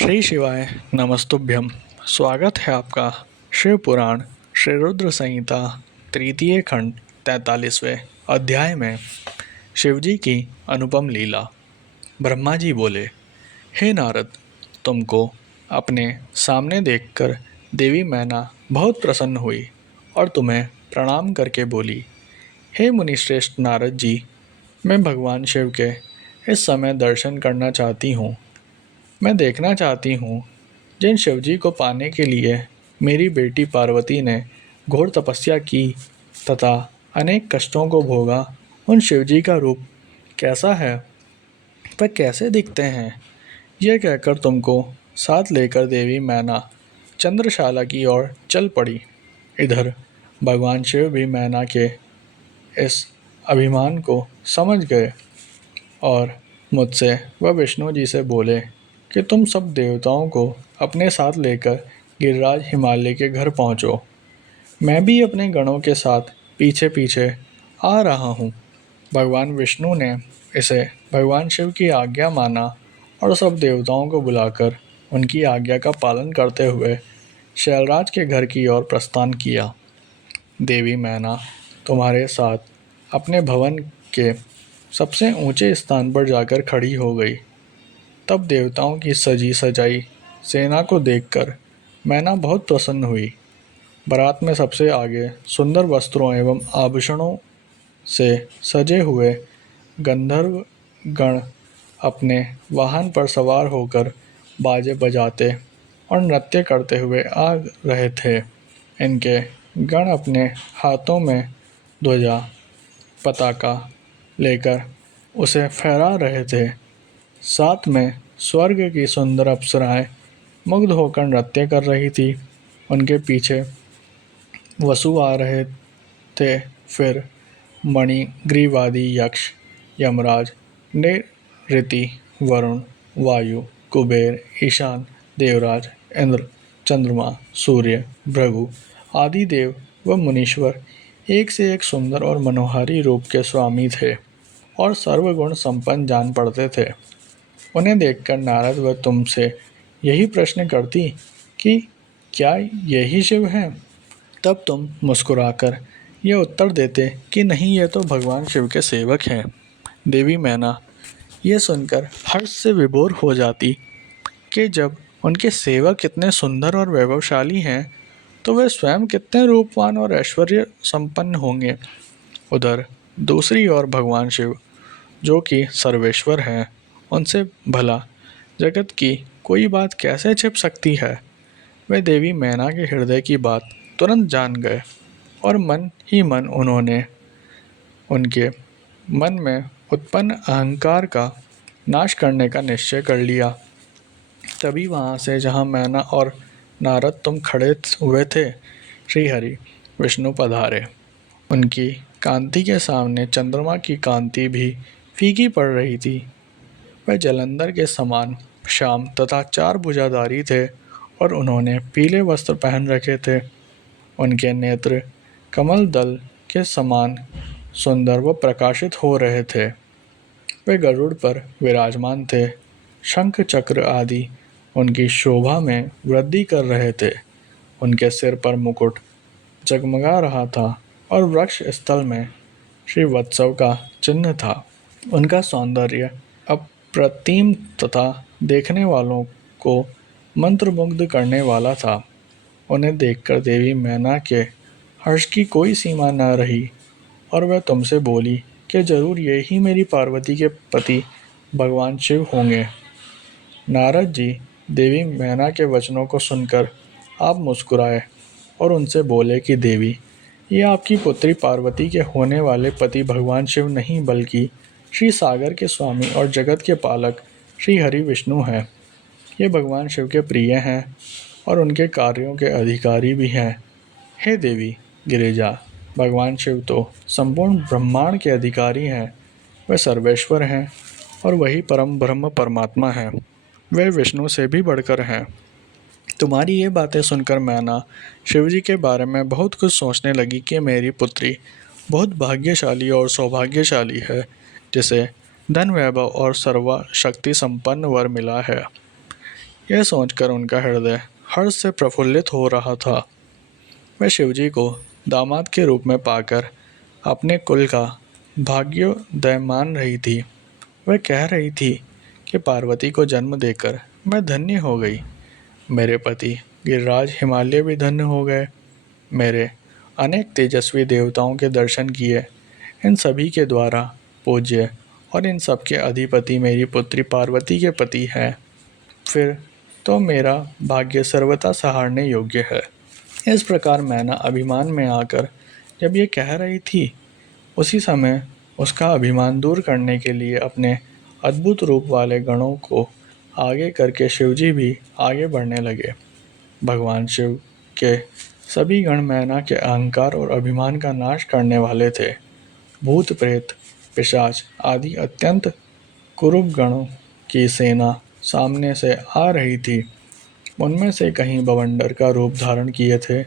श्री शिवाय नमस्तुभ्यम। स्वागत है आपका शिव पुराण श्री रुद्र संहिता तृतीय खंड 43वें अध्याय में शिवजी की अनुपम लीला। ब्रह्मा जी बोले, हे नारद, तुमको अपने सामने देखकर देवी मैना बहुत प्रसन्न हुई और तुम्हें प्रणाम करके बोली, हे मुनिश्रेष्ठ नारद जी, मैं भगवान शिव के इस समय दर्शन करना चाहती हूँ। मैं देखना चाहती हूँ जिन शिवजी को पाने के लिए मेरी बेटी पार्वती ने घोर तपस्या की तथा अनेक कष्टों को भोगा, उन शिवजी का रूप कैसा है, वह कैसे दिखते हैं। यह कहकर तुमको साथ लेकर देवी मैना चंद्रशाला की ओर चल पड़ी। इधर भगवान शिव भी मैना के इस अभिमान को समझ गए और मुझसे वह विष्णु जी से बोले कि तुम सब देवताओं को अपने साथ लेकर गिरिराज हिमालय के घर पहुँचो। मैं भी अपने गणों के साथ पीछे पीछे आ रहा हूँ। भगवान विष्णु ने इसे भगवान शिव की आज्ञा माना और सब देवताओं को बुलाकर उनकी आज्ञा का पालन करते हुए शैलराज के घर की ओर प्रस्थान किया। देवी मैना तुम्हारे साथ अपने भवन के सबसे ऊंचे स्थान पर जाकर खड़ी हो गई। तब देवताओं की सजी सजाई सेना को देखकर मैना बहुत प्रसन्न हुई। बारात में सबसे आगे सुंदर वस्त्रों एवं आभूषणों से सजे हुए गंधर्व गण अपने वाहन पर सवार होकर बाजे बजाते और नृत्य करते हुए आ रहे थे। इनके गण अपने हाथों में ध्वजा पताका लेकर उसे फहरा रहे थे। साथ में स्वर्ग की सुंदर अप्सराएं मुग्ध होकर नृत्य कर रही थी। उनके पीछे वसु आ रहे थे। फिर मणि ग्रीवादी यक्ष, यमराज, नैऋति, वरुण, वायु, कुबेर, ईशान, देवराज, इंद्र, चंद्रमा, सूर्य, भृगु आदि देव व मुनीश्वर एक से एक सुंदर और मनोहारी रूप के स्वामी थे और सर्वगुण संपन्न जान पड़ते थे। उन्हें देखकर नारद व तुमसे यही प्रश्न करती कि क्या यही शिव हैं? तब तुम मुस्कुराकर यह उत्तर देते कि नहीं, ये तो भगवान शिव के सेवक हैं। देवी मैना यह सुनकर हर्ष से विभोर हो जाती कि जब उनके सेवक इतने सुंदर और वैभवशाली हैं तो वे स्वयं कितने रूपवान और ऐश्वर्य संपन्न होंगे। उधर दूसरी ओर भगवान शिव, जो कि सर्वेश्वर हैं, उनसे भला जगत की कोई बात कैसे छिप सकती है। वे देवी मैना के हृदय की बात तुरंत जान गए और मन ही मन उन्होंने उनके मन में उत्पन्न अहंकार का नाश करने का निश्चय कर लिया। तभी वहाँ से जहाँ मैना और नारद तुम खड़े हुए थे, श्रीहरि विष्णु पधारे। उनकी कांति के सामने चंद्रमा की कांति भी फीकी पड़ रही थी। वह जलंधर के समान श्याम तथा चार भुजाधारी थे और उन्होंने पीले वस्त्र पहन रखे थे। उनके नेत्र कमल दल के समान सुंदर व प्रकाशित हो रहे थे। वे गरुड़ पर विराजमान थे। शंख चक्र आदि उनकी शोभा में वृद्धि कर रहे थे। उनके सिर पर मुकुट जगमगा रहा था और वृक्ष स्थल में श्री वत्सव का चिन्ह था। उनका सौंदर्य अप्रतिम तथा देखने वालों को मंत्रमुग्ध करने वाला था। उन्हें देखकर देवी मैना के हर्ष की कोई सीमा न रही और वह तुमसे बोली कि जरूर यही मेरी पार्वती के पति भगवान शिव होंगे। नारद जी देवी मैना के वचनों को सुनकर आप मुस्कुराए और उनसे बोले कि देवी, ये आपकी पुत्री पार्वती के होने वाले पति भगवान शिव नहीं बल्कि श्री सागर के स्वामी और जगत के पालक श्री हरि विष्णु हैं। ये भगवान शिव के प्रिय हैं और उनके कार्यों के अधिकारी भी हैं। हे देवी गिरिजा, भगवान शिव तो संपूर्ण ब्रह्मांड के अधिकारी हैं। वे सर्वेश्वर हैं और वही परम ब्रह्म परमात्मा हैं। वे विष्णु से भी बढ़कर हैं। तुम्हारी ये बातें सुनकर मैना शिवजी के बारे में बहुत कुछ सोचने लगी कि मेरी पुत्री बहुत भाग्यशाली और सौभाग्यशाली है, जिसे धन वैभव और सर्व शक्ति संपन्न वर मिला है। यह सोचकर उनका हृदय हर्ष से प्रफुल्लित हो रहा था। वह शिवजी को दामाद के रूप में पाकर अपने कुल का भाग्योदय मान रही थी। वह कह रही थी कि पार्वती को जन्म देकर मैं धन्य हो गई। मेरे पति गिरिराज हिमालय भी धन्य हो गए। मेरे अनेक तेजस्वी देवताओं के दर्शन किए। इन सभी के द्वारा पूज्य और इन सब के अधिपति मेरी पुत्री पार्वती के पति हैं। फिर तो मेरा भाग्य सर्वथा सहारने योग्य है। इस प्रकार मैना अभिमान में आकर जब ये कह रही थी, उसी समय उसका अभिमान दूर करने के लिए अपने अद्भुत रूप वाले गणों को आगे करके शिवजी भी आगे बढ़ने लगे। भगवान शिव के सभी गण मैना के अहंकार और अभिमान का नाश करने वाले थे। भूत प्रेत पिशाच आदि अत्यंत कुरूप गणों की सेना सामने से आ रही थी। उनमें से कहीं बवंडर का रूप धारण किए थे,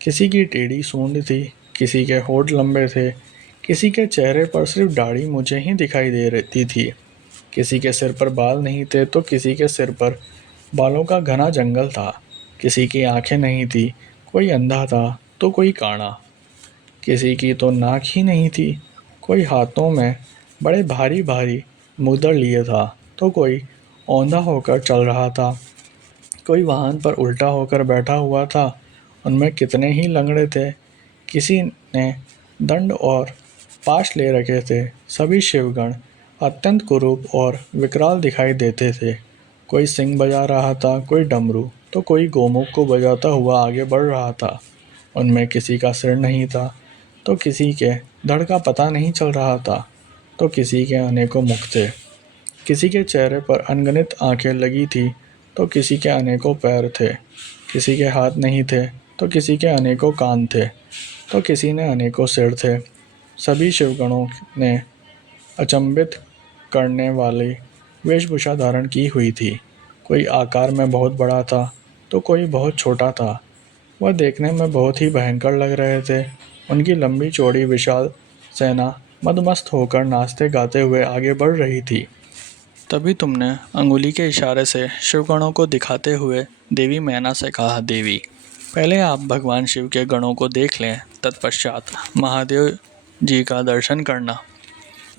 किसी की टेढ़ी सूंड थी, किसी के होंठ लंबे थे, किसी के चेहरे पर सिर्फ दाढ़ी मुझे ही दिखाई दे रही थी, किसी के सिर पर बाल नहीं थे तो किसी के सिर पर बालों का घना जंगल था, किसी की आंखें नहीं थी, कोई अंधा था तो कोई काना, किसी की तो नाक ही नहीं थी, कोई हाथों में बड़े भारी भारी मुद्दर लिए था तो कोई औंधा होकर चल रहा था, कोई वाहन पर उल्टा होकर बैठा हुआ था। उनमें कितने ही लंगड़े थे, किसी ने दंड और पाश ले रखे थे। सभी शिवगण अत्यंत कुरूप और विकराल दिखाई देते थे। कोई सिंह बजा रहा था, कोई डमरू तो कोई गोमुख को बजाता हुआ आगे बढ़ रहा था। उनमें किसी का सिर नहीं था तो किसी के धड़ का पता नहीं चल रहा था, तो किसी के अनेकों मुख थे, किसी के चेहरे पर अनगिनत आंखें लगी थी तो किसी के अनेकों पैर थे, किसी के हाथ नहीं थे तो किसी के अनेकों कान थे, तो किसी ने अनेकों सिर थे। सभी शिवगणों ने अचंभित करने वाली वेशभूषा धारण की हुई थी। कोई आकार में बहुत बड़ा था तो कोई बहुत छोटा था। वह देखने में बहुत ही भयंकर लग रहे थे। उनकी लंबी चौड़ी विशाल सेना मदमस्त होकर नाचते गाते हुए आगे बढ़ रही थी। तभी तुमने अंगुली के इशारे से शिवगणों को दिखाते हुए देवी मैना से कहा, देवी पहले आप भगवान शिव के गणों को देख लें, तत्पश्चात महादेव जी का दर्शन करना।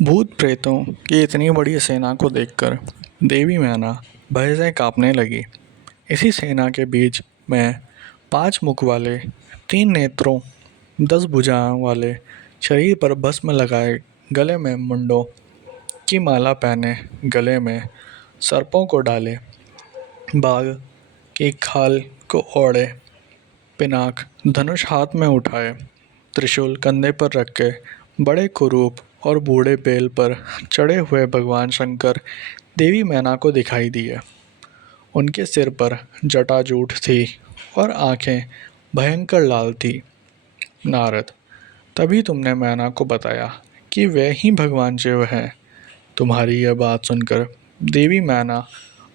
भूत प्रेतों की इतनी बड़ी सेना को देखकर देवी मैना भय से कांपने लगी। इसी सेना के बीच में 5 मुख वाले, 3 नेत्रों, 10 भुजाओं वाले, शरीर पर भस्म लगाए, गले में मुंडों की माला पहने, गले में सर्पों को डाले, बाघ की खाल को ओढ़े, पिनाक धनुष हाथ में उठाए, त्रिशूल कंधे पर रख के बड़े कुरूप और बूढ़े बैल पर चढ़े हुए भगवान शंकर देवी मैना को दिखाई दिए। उनके सिर पर जटाजूट थी और आंखें भयंकर लाल थी। नारद, तभी तुमने मैना को बताया कि वे ही भगवान शिव हैं। तुम्हारी यह बात सुनकर देवी मैना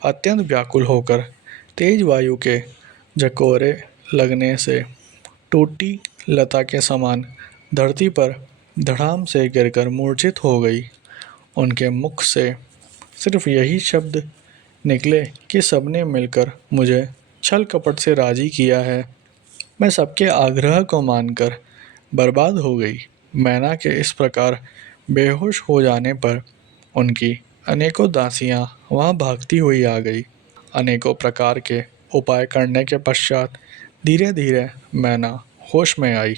अत्यंत व्याकुल होकर तेज वायु के झकोरे लगने से टूटी लता के समान धरती पर धड़ाम से गिरकर मूर्छित हो गई। उनके मुख से सिर्फ यही शब्द निकले कि सबने मिलकर मुझे छल कपट से राजी किया है। मैं सबके आग्रह को मानकर बर्बाद हो गई। मैना के इस प्रकार बेहोश हो जाने पर उनकी अनेकों दासियां वहां भागती हुई आ गई। अनेकों प्रकार के उपाय करने के पश्चात धीरे धीरे मैना होश में आई।